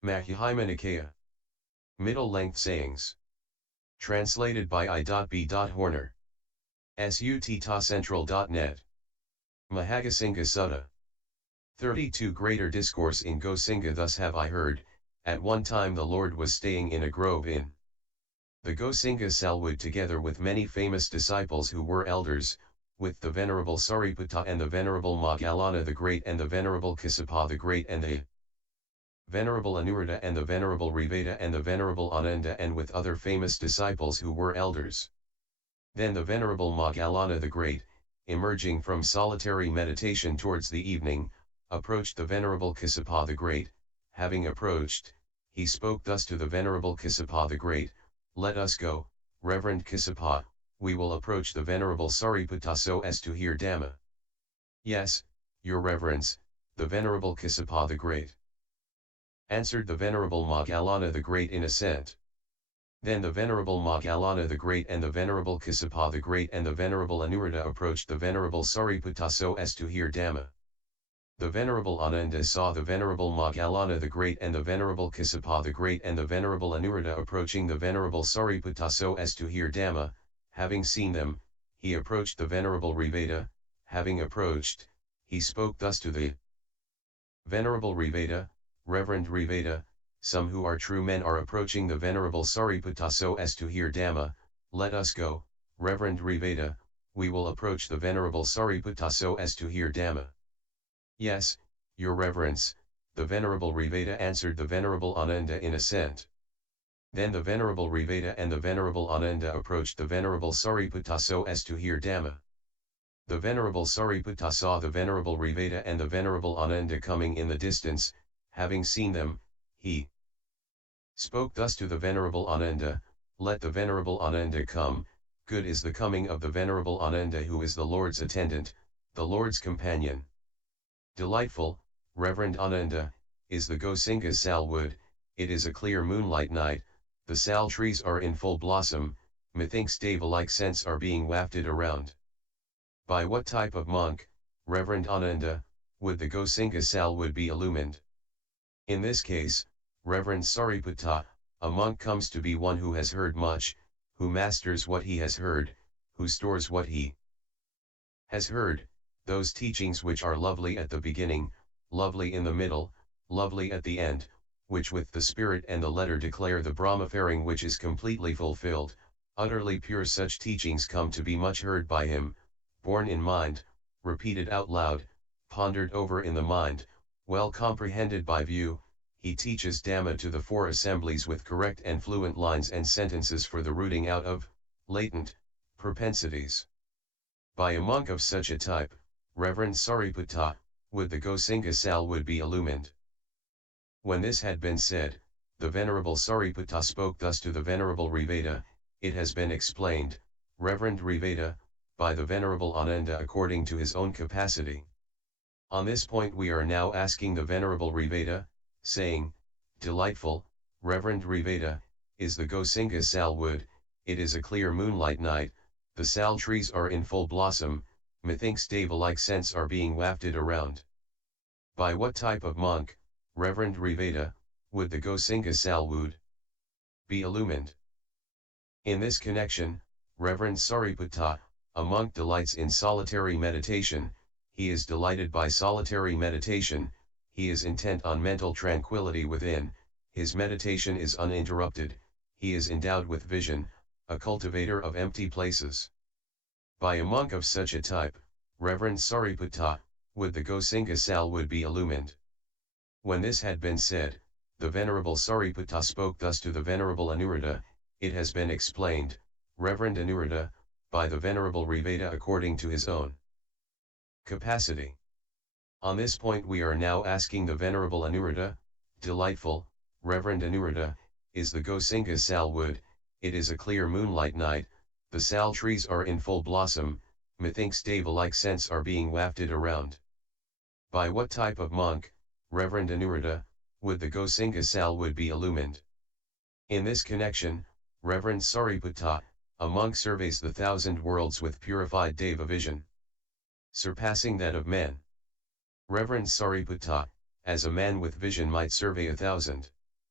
Majjhima Nikaya. Middle-length sayings. Translated by I.B.Horner. Sutta-central.net. Gosinga Sutta. 32 Greater Discourse in Gosinga. Thus have I heard, at one time the Lord was staying in a grove in the Gosinga sal-wood together with many famous disciples who were elders, with the venerable Sariputta and the venerable Moggallana the Great and the venerable Kassapa the Great and the venerable Anuruddha and the venerable Reveda and the venerable Ananda and with other famous disciples who were elders. Then the venerable Moggallana the Great, emerging from solitary meditation towards the evening, approached the venerable Kassapa the Great. Having approached, he spoke thus to the venerable Kassapa the Great: "Let us go, Reverend Kassapa, we will approach the venerable Sariputta so as to hear Dhamma." "Yes, your reverence," the venerable Kassapa the Great answered the venerable Moggallana the Great in assent. Then the venerable Moggallana the Great and the venerable Kassapa the Great and the venerable Anuruddha approached the venerable Sariputta so as to hear Dhamma. The venerable Ananda saw the venerable Moggallana the Great and the venerable Kassapa the Great and the venerable Anuruddha approaching the venerable Sariputta so as to hear Dhamma. Having seen them, he approached the venerable Reveda. Having approached, he spoke thus to the venerable Reveda: "Reverend Reveda, some who are true men are approaching the venerable Sariputta so as to hear Dhamma. Let us go, Reverend Reveda, we will approach the venerable Sariputta so as to hear Dhamma." "Yes, your reverence," the venerable Reveda answered the venerable Ananda in assent. Then the venerable Reveda and the venerable Ananda approached the venerable Sariputta so as to hear Dhamma. The venerable Sariputta saw the venerable Reveda and the venerable Ananda coming in the distance. Having seen them, he spoke thus to the venerable Ananda: "Let the venerable Ananda come. Good is the coming of the venerable Ananda who is the Lord's attendant, the Lord's companion. Delightful, Reverend Ananda, is the Gosinga sal-wood. It is a clear moonlight night, the sal-trees are in full blossom, methinks deva-like scents are being wafted around. By what type of monk, Reverend Ananda, would the Gosinga sal-wood be illumined?" In this case, Reverend Sariputta, a monk comes to be one who has heard much, who masters what he has heard, who stores what he has heard, those teachings which are lovely at the beginning, lovely in the middle, lovely at the end, which with the spirit and the letter declare the Brahmafaring which is completely fulfilled, utterly pure. Such teachings come to be much heard by him, borne in mind, repeated out loud, pondered over in the mind, well comprehended by view. He teaches Dhamma to the four assemblies with correct and fluent lines and sentences for the rooting out of latent propensities. By a monk of such a type, Reverend Sariputta, would the Gosinga sal-wood be illumined. When this had been said, the venerable Sariputta spoke thus to the venerable Reveda: "It has been explained, Reverend Reveda, by the venerable Ananda according to his own capacity. On this point we are now asking the venerable Reveda, saying: Delightful, Reverend Reveda, is the Gosinga sal-wood. It is a clear moonlight night, the sal-trees are in full blossom, methinks deva-like scents are being wafted around. By what type of monk, Reverend Reveda, would the Gosinga sal-wood be illumined?" In this connection, Reverend Sariputta, a monk delights in solitary meditation. He is delighted by solitary meditation, he is intent on mental tranquility within, his meditation is uninterrupted, he is endowed with vision, a cultivator of empty places. By a monk of such a type, Reverend Sariputta, would the Gosinga sal-wood be illumined. When this had been said, the venerable Sariputta spoke thus to the venerable Anuruddha: "It has been explained, Reverend Anuruddha, by the venerable Reveda according to his own capacity. On this point we are now asking the venerable Anuruddha: Delightful, Reverend Anuruddha, is the Gosinga sal-wood. It is a clear moonlight night, the sal-trees are in full blossom, methinks deva-like scents are being wafted around. By what type of monk, Reverend Anuruddha, would the Gosinga sal-wood be illumined?" In this connection, Reverend Sariputta, a monk surveys the 1,000 worlds with purified deva vision, surpassing that of men. Reverend Sariputta, as a man with vision might survey 1,000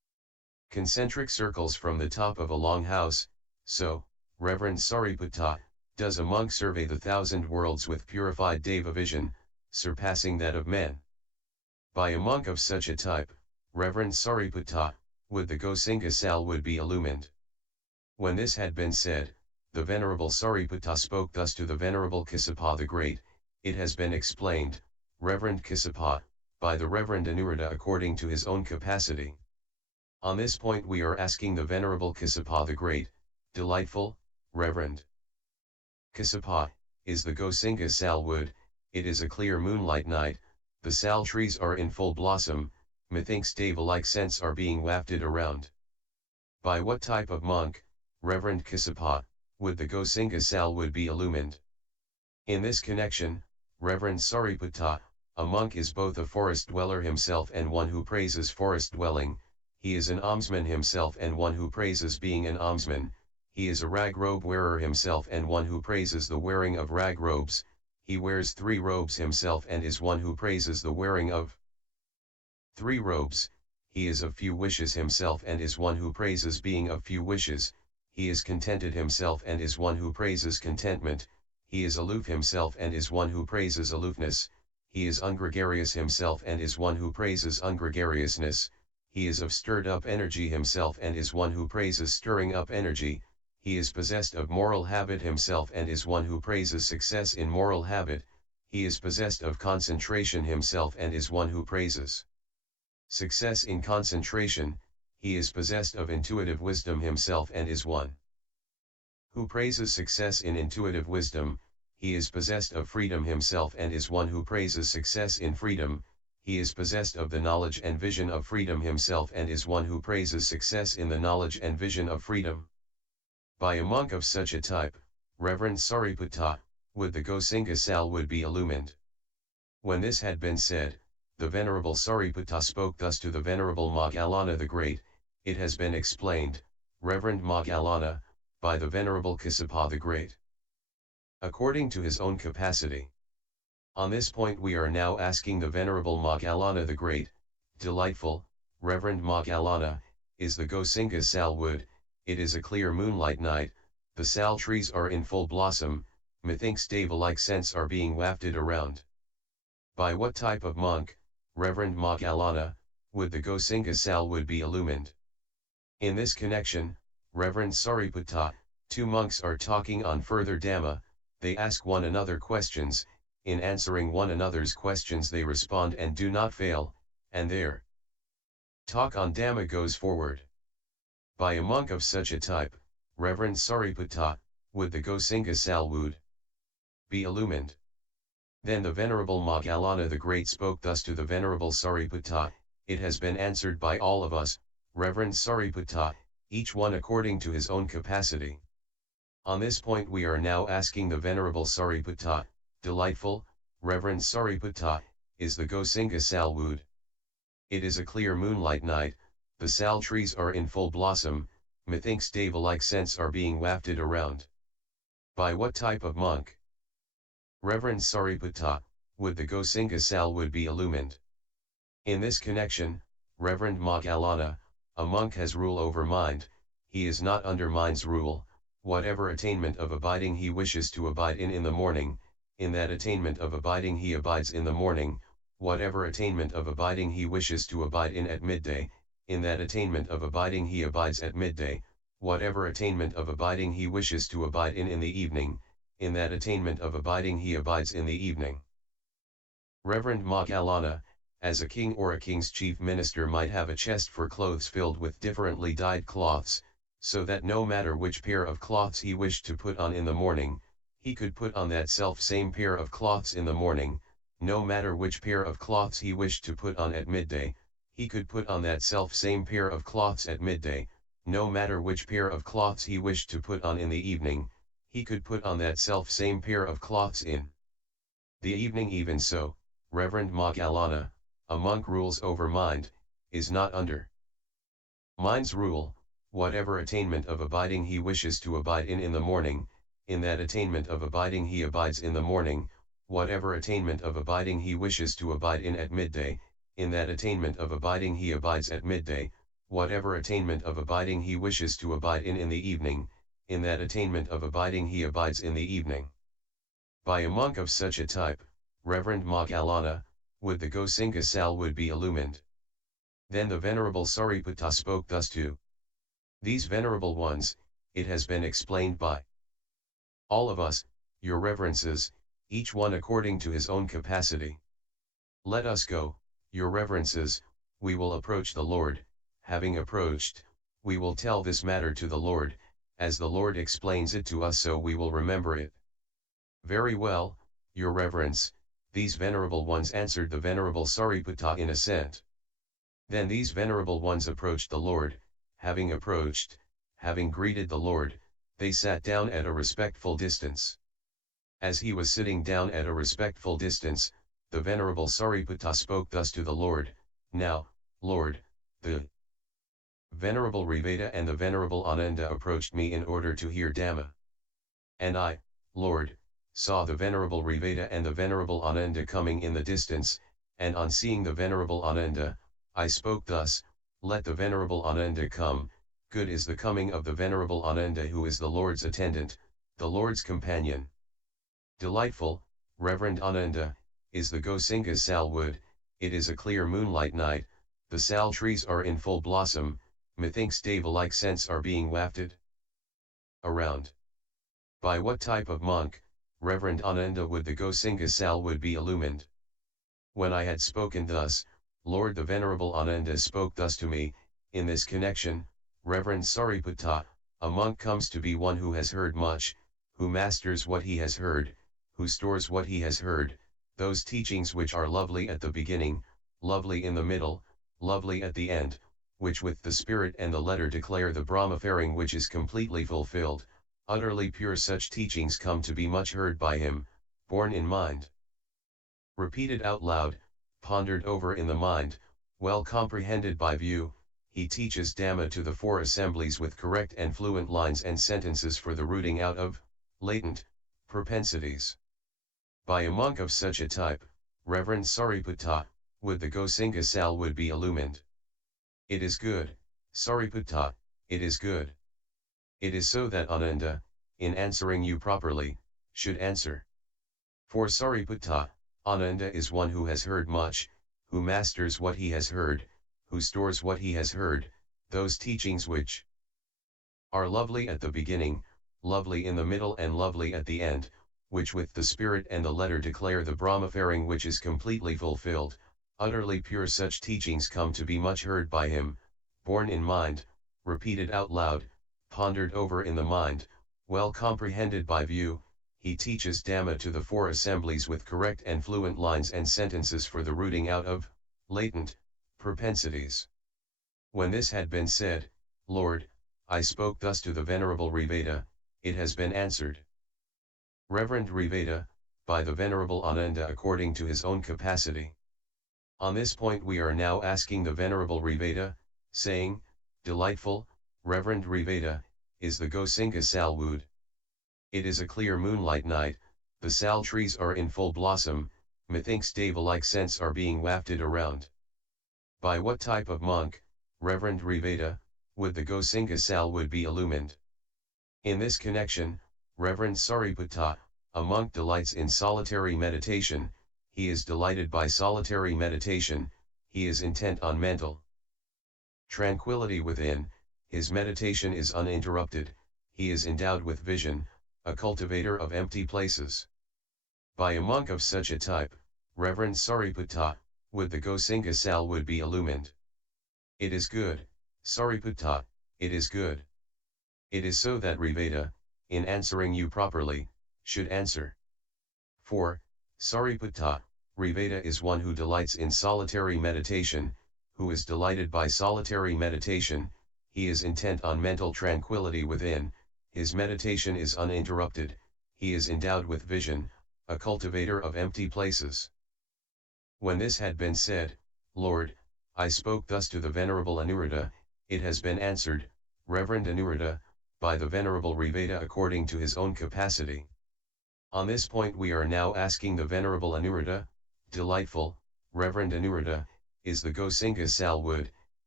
concentric circles from the top of a long house, so, Reverend Sariputta, does a monk survey the 1,000 worlds with purified deva vision, surpassing that of men. By a monk of such a type, Reverend Sariputta, would the Gosinga sal-wood be illumined. When this had been said, the venerable Sariputta spoke thus to the venerable Kassapa the Great. It has been explained, Reverend Kassapa, by the Reverend Anuruddha according to his own capacity. On this point we are asking the venerable Kassapa the Great, delightful, Reverend. Kassapa, is the Gosinga sal-wood, it is a clear moonlight night, the sal-trees are in full blossom, methinks deva-like scents are being wafted around. By what type of monk, Reverend Kassapa, would the Gosinga sal-wood be illumined? In this connection, Reverend Sariputta, a monk is both a forest dweller himself and one who praises forest dwelling, he is an almsman himself and one who praises being an almsman, he is a rag robe wearer himself and one who praises the wearing of rag robes, he wears 3 robes himself and is one who praises the wearing of 3 robes, he is of few wishes himself and is one who praises being of few wishes, he is contented himself and is one who praises contentment, he is aloof himself and is one who praises aloofness, he is ungregarious himself and is one who praises ungregariousness, he is of stirred up energy himself and is one who praises stirring up energy, he is possessed of moral habit himself and is one who praises success in moral habit, he is possessed of concentration himself and is one who praises success in concentration, he is possessed of intuitive wisdom himself and is one who praises success in intuitive wisdom, he is possessed of freedom himself and is one who praises success in freedom, he is possessed of the knowledge and vision of freedom himself and is one who praises success in the knowledge and vision of freedom. By a monk of such a type, Reverend Sariputta, would the Gosinga sal-wood be illumined. When this had been said, the venerable Sariputta spoke thus to the venerable Moggallana the Great. It has been explained, Reverend Moggallana, by the venerable Kassapa the Great, according to his own capacity. On this point we are now asking the venerable Moggallana the Great, delightful, Reverend Moggallana, is the Gosinga sal-wood, it is a clear moonlight night, the sal-trees are in full blossom, methinks deva-like scents are being wafted around. By what type of monk, Reverend Moggallana, would the Gosinga sal-wood be illumined? In this connection, Reverend Sariputta, 2 monks are talking on Further Dhamma, they ask one another questions, in answering one another's questions they respond and do not fail, and their talk on Dhamma goes forward. By a monk of such a type, Reverend Sariputta, would the Gosinga sal-wood be illumined? Then the venerable Moggallana the Great spoke thus to the venerable Sariputta, it has been answered by all of us, Reverend Sariputta, each one according to his own capacity. On this point we are now asking the venerable Sariputta, delightful, Reverend Sariputta, is the Gosinga sal-wood. It is a clear moonlight night, the sal-trees are in full blossom, methinks deva-like scents are being wafted around. By what type of monk, Reverend Sariputta, would the Gosinga sal-wood be illumined? In this connection, Reverend Moggallana, a monk has rule over mind, he is not under mind's rule, whatever attainment of abiding he wishes to abide in the morning, in that attainment of abiding he abides in the morning, whatever attainment of abiding he wishes to abide in at midday, in that attainment of abiding he abides at midday, whatever attainment of abiding he wishes to abide in the evening, in that attainment of abiding he abides in the evening. Reverend Moggallana, as a king or a king's chief minister might have a chest for clothes filled with differently dyed cloths, so that no matter which pair of cloths he wished to put on in the morning, he could put on that self-same pair of cloths in the morning, no matter which pair of cloths he wished to put on at midday, he could put on that self-same pair of cloths at midday, no matter which pair of cloths he wished to put on in the evening, he could put on that self-same pair of cloths in the evening. Even so, Reverend Moggallana, a monk rules over mind, is not under mind's rule, whatever attainment of abiding he wishes to abide in the morning, in that attainment of abiding he abides in the morning, whatever attainment of abiding he wishes to abide in at midday, in that attainment of abiding he abides at midday, whatever attainment of abiding he wishes to abide in the evening, in that attainment of abiding he abides in the evening. By a monk of such a type, Reverend Moggallana, would the Gosinga sal-wood be illumined. Then the venerable Sariputta spoke thus to these venerable ones. It has been explained by all of us, your reverences, each one according to his own capacity. Let us go, your reverences, we will approach the Lord. Having approached, we will tell this matter to the Lord, as the Lord explains it to us, so we will remember it. Very well, your reverence, these venerable ones answered the venerable Sariputta in assent. Then these venerable ones approached the Lord. Having approached, having greeted the Lord, they sat down at a respectful distance. As he was sitting down at a respectful distance, the venerable Sariputta spoke thus to the Lord, Now, Lord, the venerable Riveda and the venerable Ananda approached me in order to hear Dhamma. And I, Lord, saw the venerable Riveda and the venerable Ananda coming in the distance, and on seeing the venerable Ananda, I spoke thus, Let the venerable Ananda come. Good is the coming of the venerable Ananda, who is the Lord's attendant, the Lord's companion. Delightful, Reverend Ananda, is the Gosinga sal-wood. It is a clear moonlight night, the sal-trees are in full blossom, methinks deva-like scents are being wafted around. By what type of monk, Reverend Ananda, would the Gosinga sal-wood be illumined? When I had spoken thus, Lord, the venerable Ananda spoke thus to me. In this connection, Reverend Sariputta, a monk comes to be one who has heard much, who masters what he has heard, who stores what he has heard, those teachings which are lovely at the beginning, lovely in the middle, lovely at the end, which with the spirit and the letter declare the Brahma-faring which is completely fulfilled, utterly pure. Such teachings come to be much heard by him, borne in mind, repeated out loud, pondered over in the mind, well comprehended by view. He teaches Dhamma to the four assemblies with correct and fluent lines and sentences for the rooting out of latent propensities. By a monk of such a type, Reverend Sariputta, would the Gosinga sal-wood be illumined? It is good, Sariputta, it is good. It is so that Ananda, in answering you properly, should answer. For Sariputta, Ananda is one who has heard much, who masters what he has heard, who stores what he has heard, those teachings which are lovely at the beginning, lovely in the middle and lovely at the end, which with the spirit and the letter declare the Brahma-faring which is completely fulfilled, utterly pure. Such teachings come to be much heard by him, borne in mind, repeated out loud, pondered over in the mind, well comprehended by view. He teaches Dhamma to the four assemblies with correct and fluent lines and sentences for the rooting out of latent propensities. When this had been said, Lord, I spoke thus to the venerable Riveda. It has been answered. Reverend Riveda, by the venerable Ananda according to his own capacity. On this point we are now asking the venerable Riveda, saying, Delightful, Reverend Riveda, is the Gosinga sal-wood. It is a clear moonlight night, the sal-trees are in full blossom, methinks deva-like scents are being wafted around. By what type of monk, Reverend Riveda, would the Gosinga sal-wood be illumined? In this connection, Reverend Sariputta, a monk delights in solitary meditation. He is delighted by solitary meditation, he is intent on mental tranquility within, his meditation is uninterrupted, he is endowed with vision, a cultivator of empty places. By a monk of such a type, Reverend Sariputta, would the Gosinga sal-wood be illumined? It is good, Sariputta, it is good. It is so that Riveda, in answering you properly, should answer. For, Sariputta, Riveda is one who delights in solitary meditation, who is delighted by solitary meditation, he is intent on mental tranquility within, his meditation is uninterrupted, he is endowed with vision, a cultivator of empty places. When this had been said, Lord, I spoke thus to the venerable Anuruddha. It has been answered, Reverend Anuruddha, by the venerable Riveda according to his own capacity. On this point we are now asking the venerable Anuruddha, Delightful, Reverend Anuruddha, is the Gosinga sal-wood?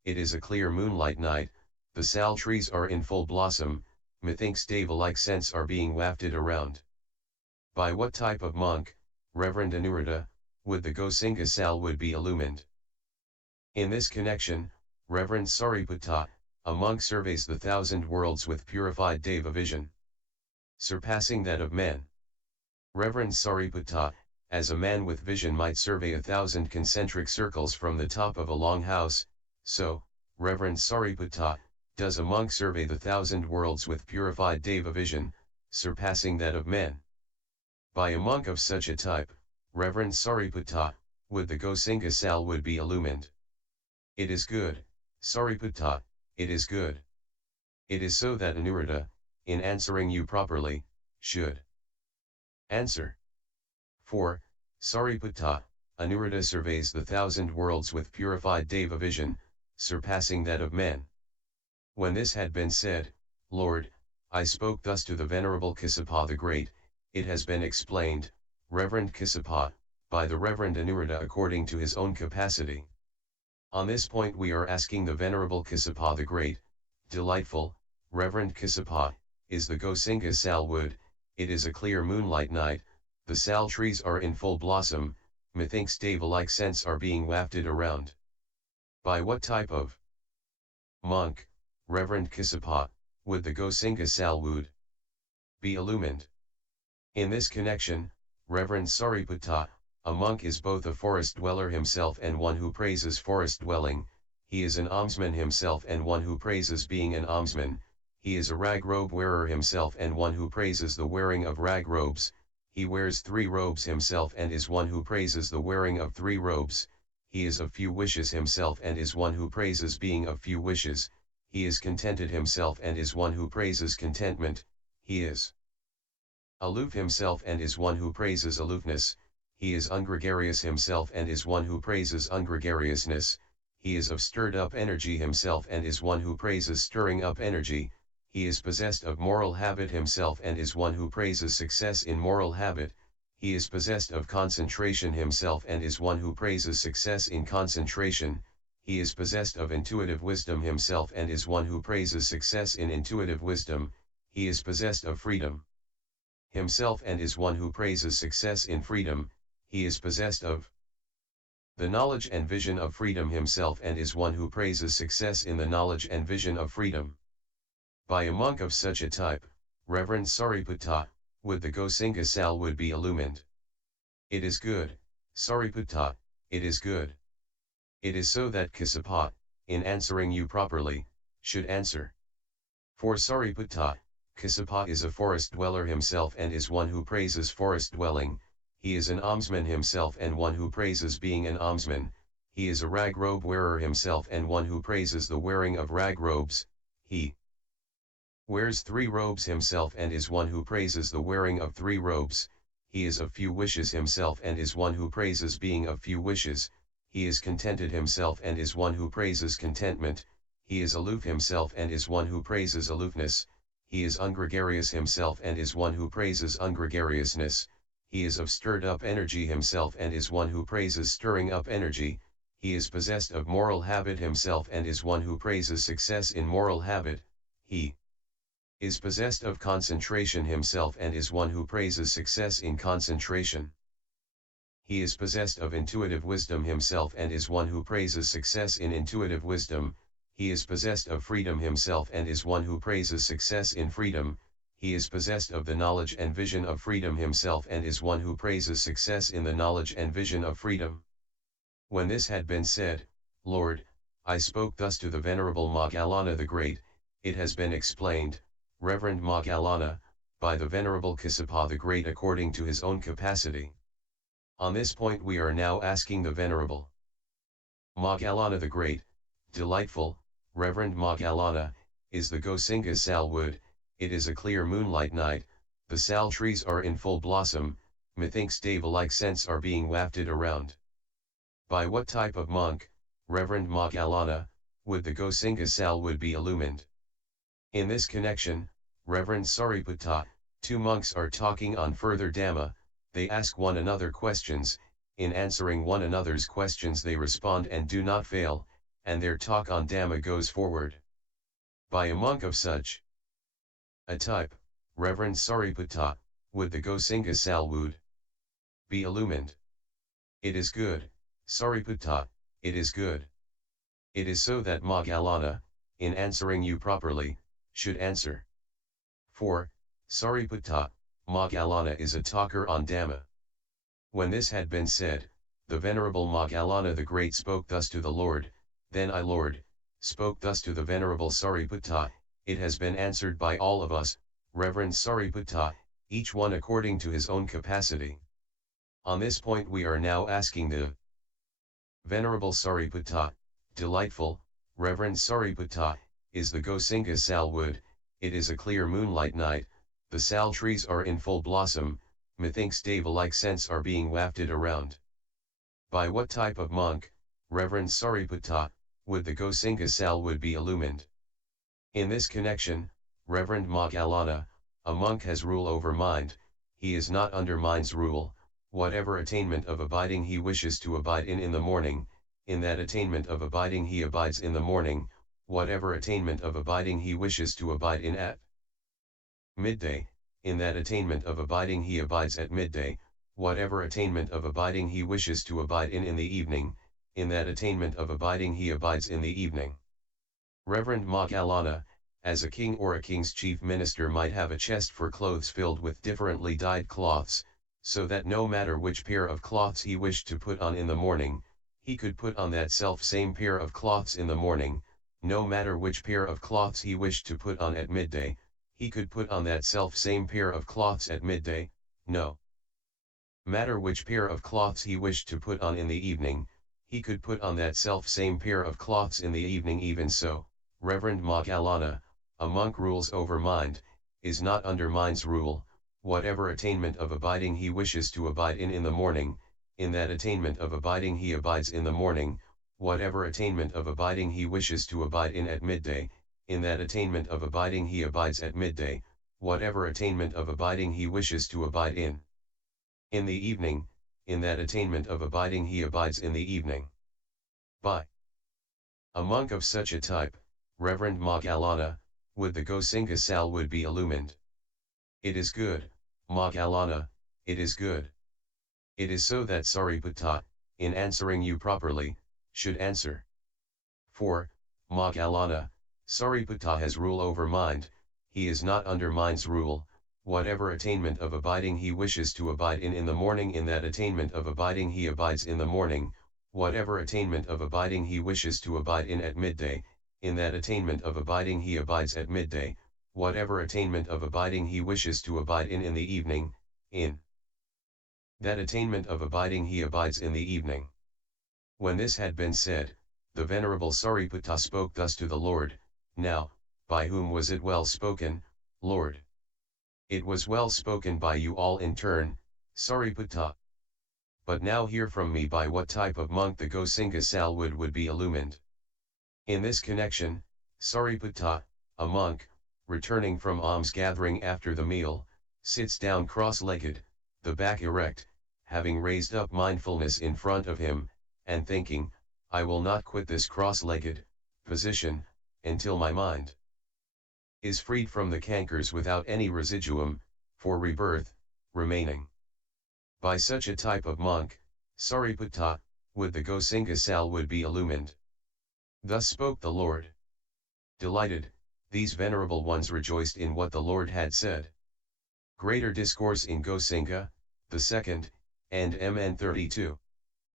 it is a clear moonlight night, the sal-trees are in full blossom, methinks deva-like scents are being wafted around. By what type of monk, Reverend Anuruddha, would the Gosinga sal-wood be illumined? In this connection, Reverend Sariputta, a monk surveys the 1,000 worlds with purified deva vision, surpassing that of men. Reverend Sariputta, as a man with vision might survey 1,000 concentric circles from the top of a long house, so, Reverend Sariputta, does a monk survey the 1,000 worlds with purified deva vision, surpassing that of men. By a monk of such a type, Reverend Sariputta, would the Gosinga sal-wood be illumined? It is good, Sariputta, it is good. It is so that Anuruddha, in answering you properly, should answer. For, Sariputta, Anuruddha surveys the 1,000 worlds with purified deva vision, surpassing that of men. When this had been said, Lord, I spoke thus to the venerable Kassapa the Great, it has been explained, Reverend Kassapa, by the Reverend Anuruddha according to his own capacity. On this point we are asking the venerable Kassapa the Great, delightful, Reverend Kassapa, is the Gosinga sal-wood, it is a clear moonlight night, the sal-trees are in full blossom, methinks deva-like scents are being wafted around. By what type of monk, Reverend Kassapa, would the Gosinga sal-wood be illumined? In this connection, Reverend Sariputta, a monk is both a forest dweller himself and one who praises forest dwelling, he is an almsman himself and one who praises being an almsman, he is a rag robe wearer himself and one who praises the wearing of rag robes, he wears 3 robes himself and is one who praises the wearing of 3 robes, he is of few wishes himself and is one who praises being of few wishes, he is contented himself and is one who praises contentment, he is aloof himself and is one who praises aloofness, he is ungregarious himself and is one who praises ungregariousness, he is of stirred up energy himself and is one who praises stirring up energy, he is possessed of moral habit himself and is one who praises success in moral habit, he is possessed of concentration himself and is one who praises success in concentration, he is possessed of intuitive wisdom himself and is one who praises success in intuitive wisdom, he is possessed of freedom himself and is one who praises success in freedom, he is possessed of the knowledge and vision of freedom himself and is one who praises success in the knowledge and vision of freedom. By a monk of such a type, Reverend Sariputta, would the Gosinga sal-wood be illumined? It is good, Sariputta, it is good. It is so that Kassapa, in answering you properly, should answer. For Sariputta, Kassapa is a forest dweller himself and is one who praises forest dwelling, he is an almsman himself and one who praises being an almsman, he is a rag robe wearer himself and one who praises the wearing of rag robes, he wears 3 robes himself and is one who praises the wearing of 3 robes, he is of few wishes himself and is one who praises being of few wishes, he is contented himself and is one who praises contentment, he is aloof himself and is one who praises aloofness, he is ungregarious himself and is one who praises ungregariousness, he is of stirred up energy himself and is one who praises stirring up energy, he is possessed of moral habit himself and is one who praises success in moral habit, he is possessed of concentration himself and is one who praises success in concentration. He is possessed of intuitive wisdom himself and is one who praises success in intuitive wisdom, he is possessed of freedom himself and is one who praises success in freedom, he is possessed of the knowledge and vision of freedom himself and is one who praises success in the knowledge and vision of freedom. When this had been said, Lord, I spoke thus to the venerable Moggallana the Great, it has been explained, Reverend Moggallana, by the venerable Kassapa the Great according to his own capacity. On this point we are now asking the venerable Moggallana the Great, delightful, Reverend Moggallana, is the Gosinga sal-wood, it is a clear moonlight night, the sal-trees are in full blossom, methinks deva-like scents are being wafted around. By what type of monk, Reverend Moggallana, would the Gosinga sal-wood be illumined? In this connection, Reverend Sariputta, 2 monks are talking on Further Dhamma, they ask one another questions, in answering one another's questions they respond and do not fail, and their talk on Dhamma goes forward. By a monk of such a type, Reverend Sariputta, would the Gosinga sal-wood be illumined. It is good, Sariputta, it is good. It is so that Moggallana, in answering you properly, should answer. For, Sariputta, Moggallana is a talker on Dhamma. When this had been said, the venerable Moggallana the Great spoke thus to the Lord, then I Lord, spoke thus to the venerable Sariputta, it has been answered by all of us, Reverend Sariputta, each one according to his own capacity. On this point we are now asking the venerable Sariputta, delightful, Reverend Sariputta, is the Gosinga sal-wood, it is a clear moonlight night, the sal-trees are in full blossom, methinks deva-like scents are being wafted around. By what type of monk, Reverend Sariputta, would the Gosinga sal-wood be illumined? In this connection, Reverend Moggallana, a monk has rule over mind, he is not under mind's rule, whatever attainment of abiding he wishes to abide in the morning, in that attainment of abiding he abides in the morning, whatever attainment of abiding he wishes to abide in at midday, in that attainment of abiding he abides at midday, whatever attainment of abiding he wishes to abide in the evening, in that attainment of abiding he abides in the evening. Reverend Moggallana, as a king or a king's chief minister might have a chest for clothes filled with differently dyed cloths, so that no matter which pair of cloths he wished to put on in the morning, he could put on that self-same pair of cloths in the morning, no matter which pair of cloths he wished to put on at midday, he could put on that self-same pair of cloths at midday, no matter which pair of cloths he wished to put on in the evening, he could put on that self-same pair of cloths in the evening. Even so, Reverend Moggallana, a monk rules over mind, is not under mind's rule, whatever attainment of abiding he wishes to abide in the morning, in that attainment of abiding he abides in the morning, whatever attainment of abiding he wishes to abide in at midday, in that attainment of abiding he abides at midday, whatever attainment of abiding he wishes to abide in the evening, in that attainment of abiding he abides in the evening. By a monk of such a type, Reverend Moggallana, would the Gosinga sal-wood be illumined. It is good, Moggallana, it is good. It is so that Sariputta, in answering you properly, should answer. For, Moggallana, Sariputta has rule over mind, he is not under mind's rule, whatever attainment of abiding he wishes to abide in the morning, in that attainment of abiding he abides in the morning, whatever attainment of abiding he wishes to abide in at midday, in that attainment of abiding he abides at midday, whatever attainment of abiding he wishes to abide in the evening, in that attainment of abiding he abides in the evening. When this had been said, the venerable Sariputta spoke thus to the Lord, now, by whom was it well spoken, Lord? It was well spoken by you all in turn, Sariputta. But now hear from me by what type of monk the Gosinga sal-wood would be illumined. In this connection, Sariputta, a monk, returning from alms gathering after the meal, sits down cross-legged, the back erect, having raised up mindfulness in front of him, and thinking, I will not quit this cross-legged position until my mind is freed from the cankers without any residuum, for rebirth, remaining. By such a type of monk, Sariputta, would the Gosinga sal-wood be illumined. Thus spoke the Lord. Delighted, these venerable ones rejoiced in what the Lord had said. Greater Discourse in Gosinga, the second, and Mn 32.